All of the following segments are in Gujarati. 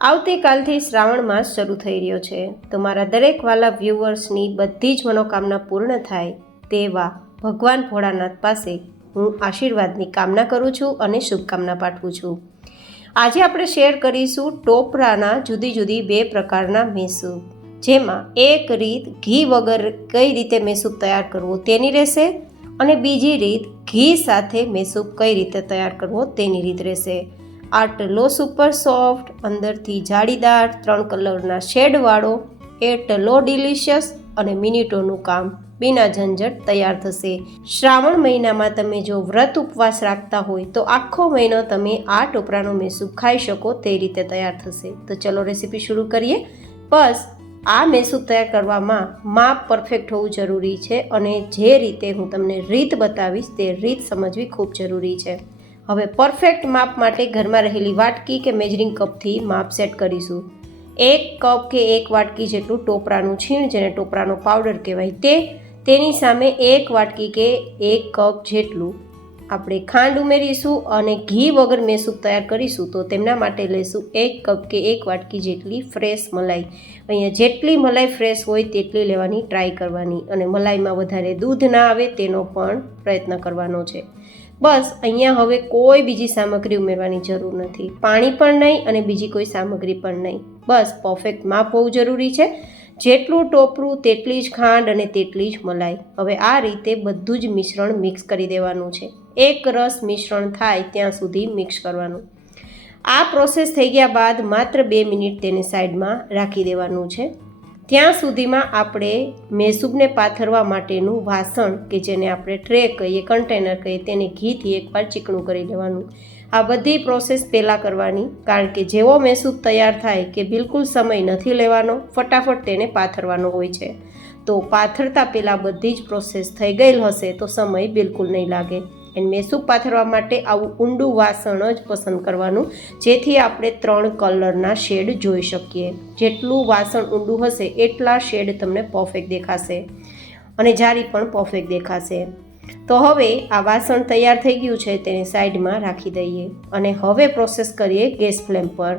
આવતીકાલથી શ્રાવણ માસ શરૂ થઈ રહ્યો છે તો મારા દરેક વાલા વ્યુઅર્સની બધી જ મનોકામના પૂર્ણ થાય તેવા ભગવાન ભોળાનાથ પાસે હું આશીર્વાદની કામના કરું છું અને શુભકામના પાઠવું છું। આજે આપણે શેર કરીશું ટોપરાના જુદી જુદી બે પ્રકારના મેસૂબ, જેમાં એક રીત ઘી વગર કઈ રીતે મેસૂબ તૈયાર કરવો તેની રહેશે અને બીજી રીત ઘી સાથે મેસૂબ કઈ રીતે તૈયાર કરવો તેની રીત રહેશે। આટલો સુપર સોફ્ટ, અંદરથી જાળીદાર, 3 કલરના શેડવાળો, એટલો ડિલિશિયસ અને મિનિટોનું કામ बिना झंझट तैयार थशे। श्रावण महीनामां तमे जो व्रत उपवास राखता होय तो आखो महीनो तमे आ टोपरानो मेसूब खाई शको ते रीते तैयार थशे। तो चलो रेसिपी शुरू करिए। बस आ मेसूब तैयार करवामां माप परफेक्ट होवुं जरूरी छे अने जे रीते हूँ तमने रीत बतावीश ते रीत समजवी खूब जरूरी छे। हवे परफेक्ट माप माटे घरमां रहेली वाटकी के मेजरिंग कपथी माप सेट करीशुं। 1 कप के 1 वाटकी जेटलुं टोपरानुं छीण जेने टोपरानो पाउडर कहेवाय तेनी सामे 1 वाटकी के 1 कप जेटलुं આપણે ખાંડ ઉમેરીશું અને ઘી વગર મેસૂબ તૈયાર કરીશું તો તેમના માટે લઈશું 1 કપ કે 1 વાટકી જેટલી ફ્રેશ મલાઈ। અહીંયા જેટલી મલાઈ ફ્રેશ હોય તેટલી લેવાની ટ્રાય કરવાની અને મલાઈમાં વધારે દૂધ ના આવે તેનો પણ પ્રયત્ન કરવાનો છે। બસ અહીંયા હવે કોઈ બીજી સામગ્રી ઉમેરવાની જરૂર નથી, પાણી પણ નહીં અને બીજી કોઈ સામગ્રી પણ નહીં। બસ પરફેક્ટ માપ હોવું જરૂરી છે। જેટલું ટોપરું તેટલી જ ખાંડ અને તેટલી જ મલાઈ। હવે આ રીતે બધું જ મિશ્રણ મિક્સ કરી દેવાનું છે। એક રસ મિશ્રણ થાય ત્યાં સુધી મિક્સ કરવાનું। આ પ્રોસેસ થઈ ગયા બાદ માત્ર 2 મિનિટ તેને સાઈડમાં રાખી દેવાનું છે। ત્યાં સુધીમાં આપણે મેસૂબને પાથરવા માટેનું વાસણ કે જેને આપણે ટ્રે કહીએ, કન્ટેનર કહીએ, તેને ઘીથી એકવાર ચીકણું કરી લેવાનું। આ બધી પ્રોસેસ પહેલાં કરવાની, કારણ કે જેવો મેસૂબ તૈયાર થાય કે બિલકુલ સમય નથી લેવાનો, ફટાફટ તેને પાથરવાનો હોય છે। તો પાથરતા પહેલાં બધી જ પ્રોસેસ થઈ ગયેલ હશે તો સમય બિલકુલ નહીં લાગે। અને મેસૂબ પાથરવા માટે આવું ઊંડું વાસણ જ પસંદ કરવાનું, જેથી આપણે 3 કલરના શેડ જોઈ શકીએ। જેટલું વાસણ ઊંડું હશે એટલા શેડ તમને પરફેક્ટ દેખાશે અને જારી પણ પરફેક્ટ દેખાશે। તો હવે આ વાસણ તૈયાર થઈ ગયું છે તેને સાઈડમાં રાખી દઈએ અને હવે પ્રોસેસ કરીએ ગેસ ફ્લેમ પર।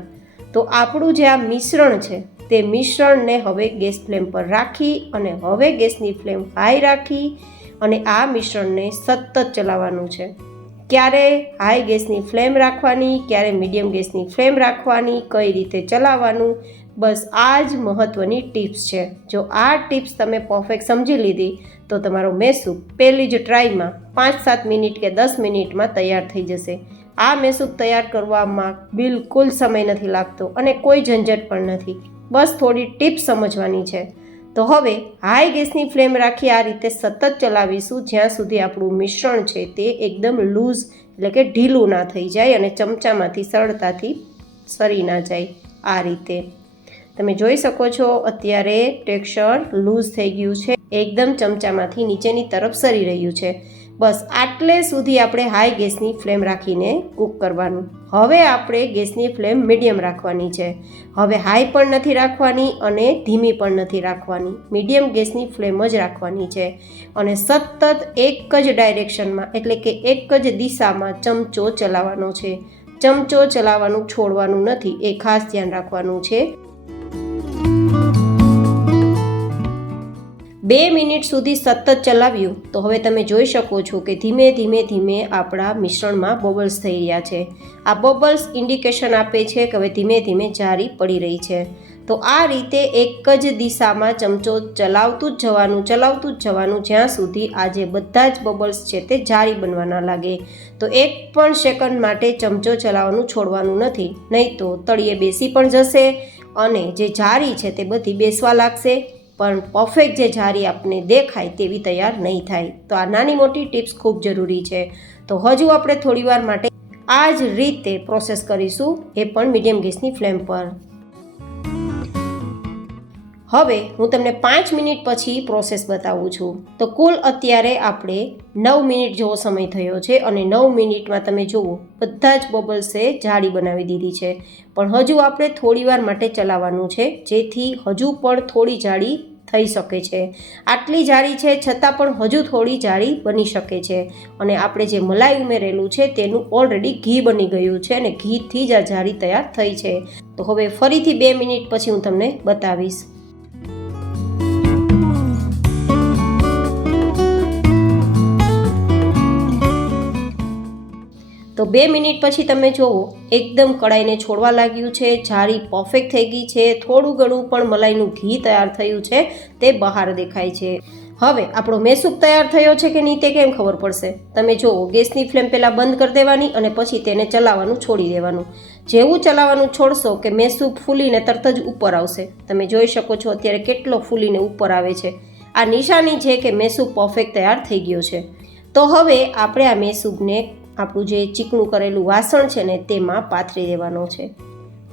તો આપણું જે આ મિશ્રણ છે તે મિશ્રણને હવે ગેસ ફ્લેમ પર રાખી અને હવે ગેસની ફ્લેમ હાઈ રાખી અને આ મિશ્રણને સતત ચલાવવાનું છે। ક્યારે હાઈ ગેસની ફ્લેમ રાખવાની, ક્યારે મીડિયમ ગેસની ફ્લેમ રાખવાની, કઈ રીતે ચલાવવાનું, બસ આ જ મહત્ત્વની ટિપ્સ છે। જો આ ટિપ્સ તમે પરફેક્ટ સમજી લીધી તો તમારો મેસૂબ પહેલી જ ટ્રાયમાં 5-7 મિનિટ કે 10 મિનિટમાં તૈયાર થઈ જશે। આ મેસૂબ તૈયાર કરવામાં બિલકુલ સમય નથી લાગતો અને કોઈ ઝંઝટ પણ નથી, બસ થોડી ટિપ્સ સમજવાની છે। તો હવે હાઈ ગેસની ફ્લેમ રાખી આ રીતે સતત ચલાવીશું જ્યાં સુધી આપણું મિશ્રણ છે તે એકદમ લૂઝ એટલે કે ઢીલું ના થઈ જાય અને ચમચામાંથી સરળતાથી સરી ના જાય। આ રીતે તમે જોઈ શકો છો અત્યારે ટેક્સચર લૂઝ થઈ ગયું છે, એકદમ ચમચામાંથી નીચેની તરફ સરી રહ્યું છે। બસ આટલે સુધી આપણે હાઈ ગેસની ફ્લેમ રાખીને કૂક કરવાનું। હવે આપણે ગેસની ફ્લેમ મીડિયમ રાખવાની છે। હવે હાઈ પણ નથી રાખવાની અને ધીમી પણ નથી રાખવાની, મીડિયમ ગેસની ફ્લેમ જ રાખવાની છે અને સતત એક જ ડાયરેક્શનમાં એટલે કે એક જ દિશામાં ચમચો ચલાવવાનો છે। ચમચો ચલાવવાનું છોડવાનું નથી, એ ખાસ ધ્યાન રાખવાનું છે। 2 મિનિટ સુધી સતત ચલાવ્યું તો હવે તમે જોઈ શકો છો કે ધીમે ધીમે આપણા મિશ્રણમાં બબલ્સ થઈ રહ્યા છે। આ બબલ્સ ઇન્ડિકેશન આપે છે કે હવે ધીમે ધીમે જારી પડી રહી છે। તો આ રીતે એક જ દિશામાં ચમચો ચલાવતું જ જવાનું જ્યાં સુધી આ જે બધા જ બબલ્સ છે તે જારી બનવા લાગે। તો 1 પણ સેકન્ડ માટે ચમચો ચલાવવાનું છોડવાનું નથી, નહીં તો તળિયે બેસી પણ જશે અને જે જારી છે તે બધી બેસવા લાગશે, પણ પરફેક્ટ જે જારી આપને દેખાય તેવી તૈયાર નહીં થાય। તો આ નાની મોટી ટિપ્સ ખૂબ જરૂરી છે। તો હજુ આપણે થોડીવાર માટે આ જ રીતે પ્રોસેસ કરીશું, એ પણ મીડિયમ ગેસની ફ્લેમ પર। હવે હું તમને 5 મિનિટ પછી પ્રોસેસ બતાવું છું। તો કુલ અત્યારે આપણે 9 મિનિટ જેવો સમય થયો છે અને 9 મિનિટમાં તમે જુઓ બધા જ બબલ્સે જાળી બનાવી દીધી છે, પણ હજુ આપણે થોડીવાર માટે ચલાવવાનું છે જેથી હજુ પણ થોડી જાળી થઈ શકે છે. આટલી જાડી છે છતાં પણ હજુ થોડી જાડી બની શકે છે. અને આપણે જે મલાઈ ઉમેરેલું છે તેનું ઓલરેડી ઘી બની ગયું છે અને ઘીથી જ આ જાડી તૈયાર થઈ છે. તો હવે ફરીથી 2 મિનિટ પછી હું તમને બતાવીશ. તો 2 મિનિટ પછી તમે જુઓ એકદમ કડાઈને છોડવા લાગ્યું છે, જાળી પરફેક્ટ થઈ ગઈ છે, થોડું ઘણું પણ મલાઈનું ઘી તૈયાર થયું છે તે બહાર દેખાય છે. હવે આપણો મેસૂબ તૈયાર થયો છે કે નહીં તે કેમ ખબર પડશે? તમે જુઓ ગેસની ફ્લેમ પહેલાં બંધ કરી દેવાની અને પછી તેને ચલાવવાનું છોડી દેવાનું. જેવું ચલાવવાનું છોડશો કે મેસૂબ ફૂલીને તરત જ ઉપર આવશે. તમે જોઈ શકો છો અત્યારે કેટલો ફૂલીને ઉપર આવે છે. આ નિશાની છે કે મેસૂબ પરફેક્ટ તૈયાર થઈ ગયો છે. તો હવે આપણે આ મેસૂબને આપણું જે ચીકણું કરેલું વાસણ છે ને તેમાં પાથરી દેવાનો છે.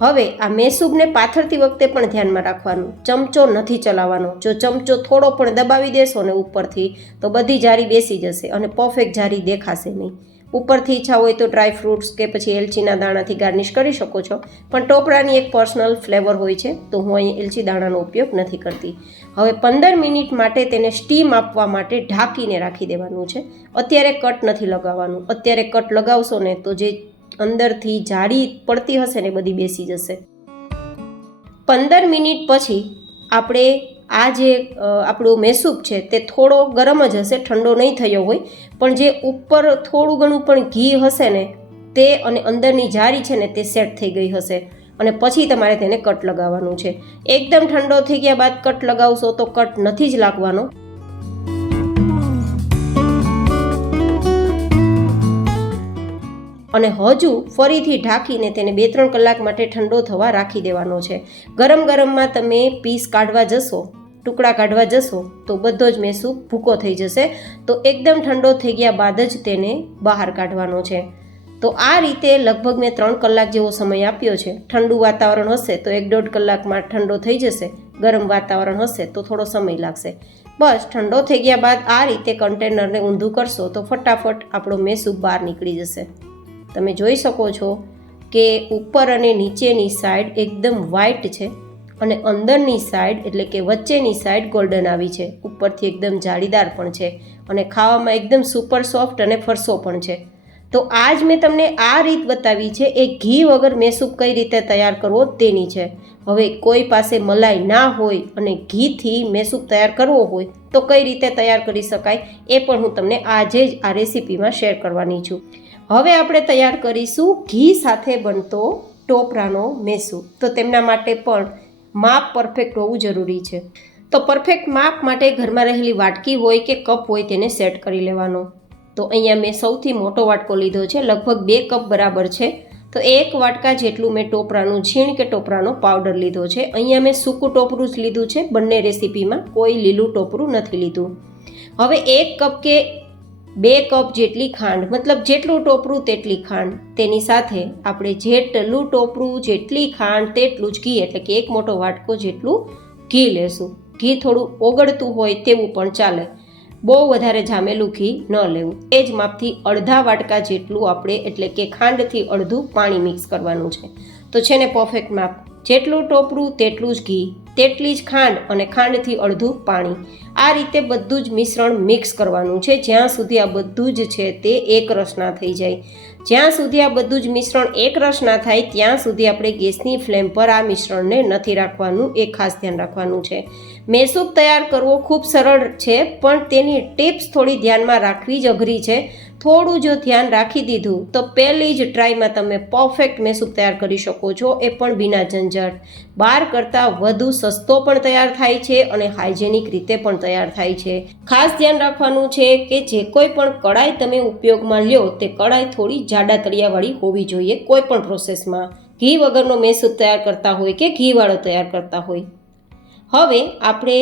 હવે આ મેસૂબને પાથરતી વખતે પણ ધ્યાનમાં રાખવાનું, ચમચો નથી ચલાવવાનો. જો ચમચો થોડો પણ દબાવી દેશો ને ઉપરથી તો બધી જારી બેસી જશે અને પરફેક્ટ જારી દેખાશે નહીં. ઉપરથી ઈચ્છા હોય તો ડ્રાય ફ્રૂટ્સ કે પછી એલચીના દાણાથી ગાર્નિશ કરી શકો છો, પણ ટોપરાની એક પર્સનલ ફ્લેવર હોય છે તો હું અહીં એલચી દાણાનો ઉપયોગ નથી કરતી. હવે 15 મિનિટ માટે તેને સ્ટીમ આપવા માટે ઢાંકીને રાખી દેવાનું છે. અત્યારે કટ નથી લગાવવાનું. અત્યારે કટ લગાવશો ને તો જે અંદરથી જાડી પડતી હશે ને બધી બેસી જશે. 15 મિનિટ પછી આપણે આ જે આપણું મેસૂબ છે તે થોડો ગરમ જ હશે, ઠંડો નહીં થયો હોય, પણ જે ઉપર થોડું ઘણું પણ ઘી હશે ને તે અને અંદરની જારી છે ને તે સેટ થઈ ગઈ હશે અને પછી તમારે તેને કટ લગાવવાનું છે. એકદમ ઠંડો થઈ ગયા બાદ કટ લગાવશો તો કટ નથી જ લાગવાનો. અને હજુ ફરીથી ઢાંકીને તેને 2-3 કલાક માટે ઠંડો થવા રાખી દેવાનો છે. ગરમ ગરમમાં તમે પીસ કાઢવા જશો, ટુકડા કાઢવા જશો તો બધો જ મેસૂબ ભૂકો થઈ જશે. તો એકદમ ઠંડો થઈ ગયા બાદ જ તેને બહાર કાઢવાનો છે. તો આ રીતે લગભગ મેં 3 કલાક જેવો સમય આપ્યો છે. ઠંડુ વાતાવરણ હશે તો 1-1.5 કલાકમાં ઠંડો થઈ જશે. ગરમ વાતાવરણ હશે તો થોડો સમય લાગશે. બસ ઠંડો થઈ ગયા બાદ આ રીતે કન્ટેનરને ઊંધું કરશો તો ફટાફટ આપણો મેસૂબ બહાર નીકળી જશે. તમે જોઈ શકો છો કે ઉપર અને નીચેની સાઈડ એકદમ વ્હાઈટ છે અને અંદરની સાઈડ એટલે કે વચ્ચેની સાઈડ ગોલ્ડન આવી છે. ઉપરથી એકદમ જાળીદાર પણ છે અને ખાવામાં એકદમ સુપર સોફ્ટ અને ફરસો પણ છે. તો આજ મેં તમને આ રીત બતાવી છે એ ઘી વગર મેસૂબ કઈ રીતે તૈયાર કરવો તેની છે. હવે કોઈ પાસે મલાઈ ના હોય અને ઘીથી મેસૂબ તૈયાર કરવો હોય તો કઈ રીતે તૈયાર કરી શકાય એ પણ હું તમને આજે જ આ રેસીપીમાં શેર કરવાની છું. હવે આપણે તૈયાર કરીશું ઘી સાથે બનતો ટોપરાનો મેસૂબ. તો તેમના માટે પણ માપ પરફેક્ટ હોવું જરૂરી છે. તો પરફેક્ટ માપ માટે ઘરમાં રહેલી વાટકી હોય કે કપ હોય તેને સેટ કરી લેવાનો. તો અહીંયા મેં સૌથી મોટો વાટકો લીધો છે, લગભગ 2 કપ બરાબર છે. તો 1 વાટકા જેટલું મેં ટોપરાનું છીણ કે ટોપરાનો પાવડર લીધો છે. અહીંયા મેં સૂકું ટોપરું જ લીધું છે. બંને રેસીપીમાં કોઈ લીલું ટોપરું નથી લીધું. હવે 1 કપ કે 2 કપ જેટલી ખાંડ, મતલબ જેટલું ટોપરું તેટલી ખાંડ, તેની સાથે આપણે જેટલું ટોપરું જેટલી ખાંડ તેટલું જ ઘી એટલે કે 1 મોટો વાટકો જેટલું ઘી લેશું. ઘી થોડું ઓગળતું હોય તેવું પણ ચાલે, બહુ વધારે જામેલું ઘી ન લેવું. એ જ માપથી અડધા વાટકા જેટલું આપણે એટલે કે ખાંડથી અડધું પાણી મિક્સ કરવાનું છે. તો છે ને પરફેક્ટ માપ, જેટલું ટોપરું તેટલું જ ઘી, તેટલી જ ખાંડ અને ખાંડથી અડધું પાણી. આ રીતે બધું જ મિશ્રણ મિક્સ કરવાનું છે જ્યાં સુધી આ બધું જ છે તે એક રસ ના થઈ જાય. જ્યાં સુધી આ બધું જ મિશ્રણ એક રસ ના થાય ત્યાં સુધી આપણે ગેસની ફ્લેમ પર આ મિશ્રણને નથી રાખવાનું. એ ખાસ ધ્યાન રાખવાનું છે. મેસૂબ તૈયાર કરવો ખૂબ સરળ છે પણ તેની ટિપ્સ થોડી ધ્યાનમાં રાખવી જ અઘરી છે. થોડું જો ધ્યાન રાખી દીધું તો પહેલી જ ટ્રાયમાં તમે પરફેક્ટ મેસૂબ તૈયાર કરી શકો છો, એ પણ વિના ઝંઝટ. બહાર કરતાં વધુ સસ્તો પણ તૈયાર થાય છે અને હાઇજેનિક રીતે પણ તૈયાર થાય છે. ખાસ ધ્યાન રાખવાનું છે કે જે કોઈ પણ કડાઈ તમે ઉપયોગમાં લ્યો તે કડાઈ થોડી જાડા તળિયાવાળી હોવી જોઈએ કોઈ પણ પ્રોસેસમાં. ઘી વગરનો મેસૂબ તૈયાર કરતા હોય કે ઘીવાળો તૈયાર કરતા હોય. હવે આપણે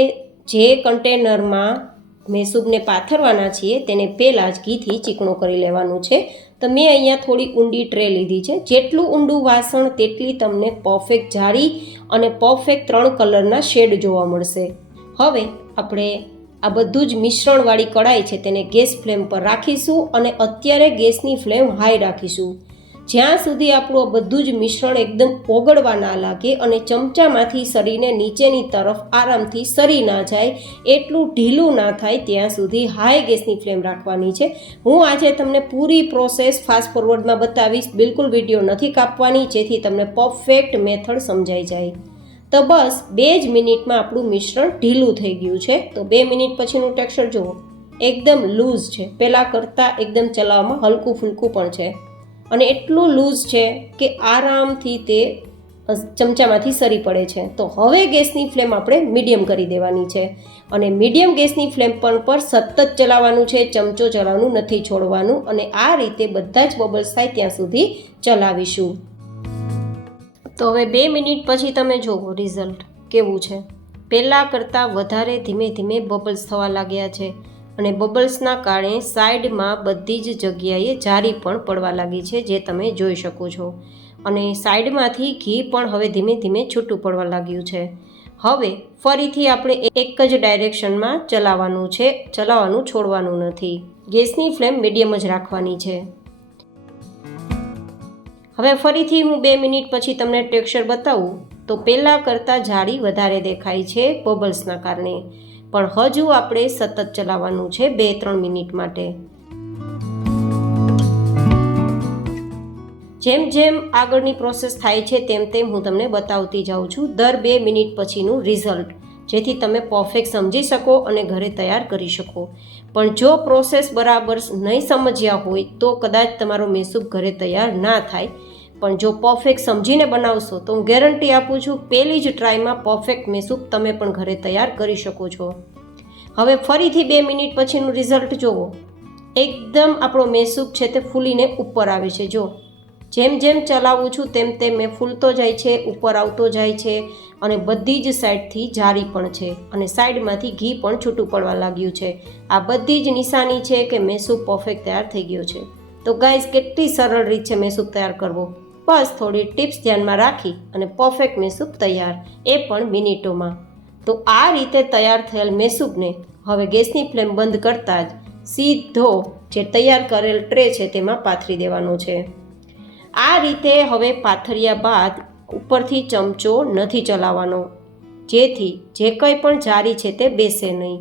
જે કન્ટેનરમાં મેસૂબને પાથરવાના છીએ તેને પહેલાં જ ઘીથી ચીકણો કરી લેવાનું છે. તો મેં અહીંયા થોડી ઊંડી ટ્રે લીધી છે. જેટલું ઊંડું વાસણ તેટલી તમને પરફેક્ટ જાળી અને પરફેક્ટ 3 કલરના શેડ જોવા મળશે. હવે આપણે આ બધું જ મિશ્રણવાળી કડાઈ છે તેને ગેસ ફ્લેમ પર રાખીશું અને અત્યારે ગેસની ફ્લેમ હાઈ રાખીશું. જ્યાં સુધી આપણું આ બધું જ મિશ્રણ એકદમ ઓગળવા ના લાગે અને ચમચામાંથી સરીને નીચેની તરફ આરામથી સરી ના જાય, એટલું ઢીલું ના થાય ત્યાં સુધી હાઈ ગેસની ફ્લેમ રાખવાની છે. હું આજે તમને પૂરી પ્રોસેસ ફાસ્ટ ફોરવર્ડમાં બતાવીશ, બિલકુલ વિડીયો નથી કાપવાની, જેથી તમને પરફેક્ટ મેથડ સમજાઈ જાય. તો બસ 2 જ મિનિટમાં આપણું મિશ્રણ ઢીલું થઈ ગયું છે. તો 2 મિનિટ પછીનું ટેક્સચર જુઓ, એકદમ લૂઝ છે, પહેલાં કરતાં એકદમ ચલાવવામાં હલકું ફૂલકું પણ છે અને એટલું લૂઝ છે કે આરામથી તે ચમચામાંથી સરી પડે છે. તો હવે ગેસની ફ્લેમ આપણે મીડિયમ કરી દેવાની છે અને મીડિયમ ગેસની ફ્લેમ પર સતત ચલાવવાનું છે, ચમચો ચલાવવાનું નથી છોડવાનું અને આ રીતે બધા જ બબલ્સ થાય ત્યાં સુધી ચલાવીશું. તો હવે 2 મિનિટ પછી તમે જુઓ રિઝલ્ટ કેવું છે. પહેલાં કરતાં વધારે ધીમે ધીમે બબલ્સ થવા લાગ્યા છે અને બબલ્સના કારણે સાઈડમાં બધી જ જગ્યાએ જારી પણ પડવા લાગી છે, જે તમે જોઈ શકો છો. અને સાઈડમાંથી ઘી પણ હવે ધીમે ધીમે છૂટું પડવા લાગ્યું છે. હવે ફરીથી આપણે એક જ ડાયરેક્શનમાં ચલાવવાનું છે, ચલાવવાનું છોડવાનું નથી. ગેસની ફ્લેમ મીડિયમ જ રાખવાની છે. હવે ફરીથી હું 2 મિનિટ પછી તમને ટેક્સચર બતાવું તો પહેલાં કરતાં જાળી વધારે દેખાય છે બબલ્સના કારણે, પણ હજુ આપણે સતત ચલાવવાનું છે 2-3 મિનિટ માટે. જેમ જેમ આગળની પ્રોસેસ થાય છે તેમ તેમ હું તમને બતાવતી જાઉં છું દર 2 મિનિટ પછીનું રિઝલ્ટ, જેથી તમે પરફેક્ટ સમજી શકો અને ઘરે તૈયાર કરી શકો. પણ જો પ્રોસેસ બરાબર નહીં સમજ્યા હોય તો કદાચ તમારો મેસૂબ ઘરે તૈયાર ના થાય. પણ જો પરફેક્ટ સમજીને બનાવશો તો હું ગેરંટી આપું છું પહેલી જ ટ્રાયમાં પરફેક્ટ મેસૂબ તમે પણ ઘરે તૈયાર કરી શકો છો. હવે ફરીથી 2 મિનિટ પછીનું રિઝલ્ટ જુઓ, એકદમ આપણો મેસૂબ છે તે ફૂલીને ઉપર આવે છે. જો જેમ જેમ ચલાવું છું તેમ તેમ મેં ફૂલતો જાય છે, ઉપર આવતો જાય છે અને બધી જ સાઈડથી જારી પણ છે અને સાઈડમાંથી ઘી પણ છૂટું પડવા લાગ્યું છે. આ બધી જ નિશાની છે કે મેસૂબ પરફેક્ટ તૈયાર થઈ ગયો છે. તો ગાઈઝ, કેટલી સરળ રીત છે મેસૂબ તૈયાર કરવો. બસ થોડી ટિપ્સ ધ્યાનમાં રાખી અને પરફેક્ટ મેસૂબ તૈયાર, એ પણ મિનિટોમાં. તો આ રીતે તૈયાર થયેલ મેસૂબને હવે ગેસની ફ્લેમ બંધ કરતાં જ સીધો જે તૈયાર કરેલ ટ્રે છે તેમાં પાથરી દેવાનો છે. આ રીતે હવે પાથર્યા બાદ ઉપરથી ચમચો નથી ચલાવવાનો, જેથી જે કંઈ પણ જારી છે તે બેસે નહીં.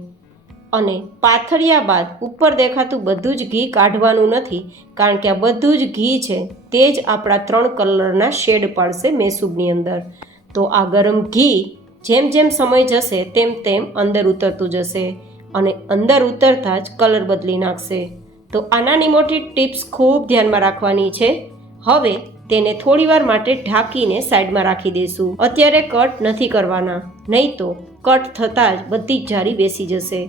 અને પાથર્યા બાદ ઉપર દેખાતું બધું જ ઘી કાઢવાનું નથી, કારણ કે આ બધું જ ઘી છે તે જ આપણા 3 કલરના શેડ પાડશે મેસૂબની અંદર. તો આ ગરમ ઘી જેમ જેમ સમય જશે તેમ તેમ અંદર ઉતરતું જશે અને અંદર ઉતરતા જ કલર બદલી નાખશે. તો આ નાની મોટી ટિપ્સ ખૂબ ધ્યાનમાં રાખવાની છે. હવે તેને થોડીવાર માટે ઢાંકીને સાઈડમાં રાખી દઈશું. અત્યારે કટ નથી કરવાના, નહીં તો કટ થતાં જ બધી જ જારી બેસી જશે.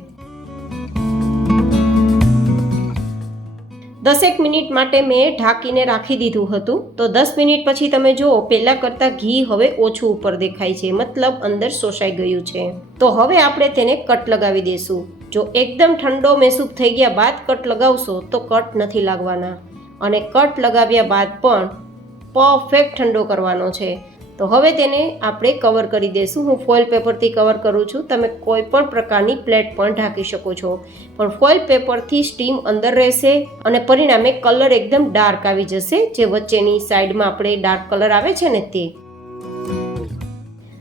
10 મિનિટ માટે મેં ઢાંકીને રાખી દીધું હતું. તો 10 મિનિટ પછી તમે જુઓ પહેલાં કરતાં ઘી હવે ઓછું ઉપર દેખાય છે, મતલબ અંદર શોષાઈ ગયું છે. તો હવે આપણે તેને કટ લગાવી દઈશું. જો એકદમ ઠંડો મેસૂબ થઈ ગયા બાદ કટ લગાવશો તો કટ નથી લાગવાના અને કટ લગાવ્યા બાદ પણ પરફેક્ટ ઠંડો કરવાનો છે. તો હવે તેને આપણે કવર કરી દઈશું. હું ફોઇલ પેપરથી કવર કરું છું, તમે કોઈ પણ પ્રકારની પ્લેટ પણ ઢાંકી શકો છો, પણ ફોઇલ પેપરથી સ્ટીમ અંદર રહેશે અને પરિણામે કલર એકદમ ડાર્ક આવી જશે, જે વચ્ચેની સાઈડમાં આપણે ડાર્ક કલર આવે છે ને તે.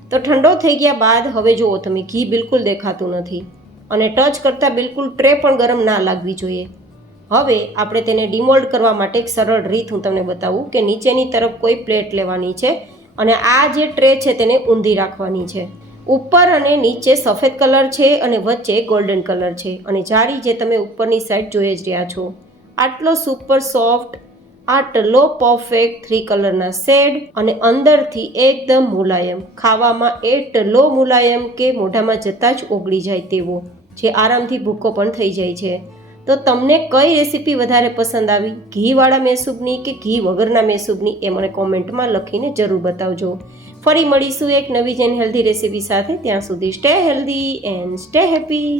તો ઠંડો થઈ ગયા બાદ હવે જુઓ તમે, ઘી બિલકુલ દેખાતું નથી અને ટચ કરતાં બિલકુલ ટ્રે પણ ગરમ ના લાગવી જોઈએ. હવે આપણે તેને ડિમોલ્ડ કરવા માટે એક સરળ રીત હું તમને બતાવું કે નીચેની તરફ કોઈ પ્લેટ લેવાની છે અને આ જે ટ્રે છે તેને ઊંધી રાખવાની છે. ઉપર અને નીચે સફેદ કલર છે અને વચ્ચે ગોલ્ડન કલર છે અને જાળી જે તમે ઉપરની સાઈડ જોઈ જ રહ્યા છો. આટલો સુપર સોફ્ટ, આટલો પરફેક્ટ 3 કલરના શેડ અને અંદરથી એકદમ મુલાયમ, ખાવામાં એટલો મુલાયમ કે મોઢામાં જતાં જ ઓગળી જાય તેવો, જે આરામથી ભૂકો પણ થઈ જાય છે. તો તમને કઈ રેસીપી વધારે પસંદ આવી, ઘીવાળા મેસૂબની કે ઘી વગરના મેસૂબની, એ મને કોમેન્ટમાં લખીને જરૂર બતાવજો. ફરી મળીશું એક નવી જ હેલ્ધી રેસીપી સાથે. ત્યાં સુધી stay healthy and stay happy.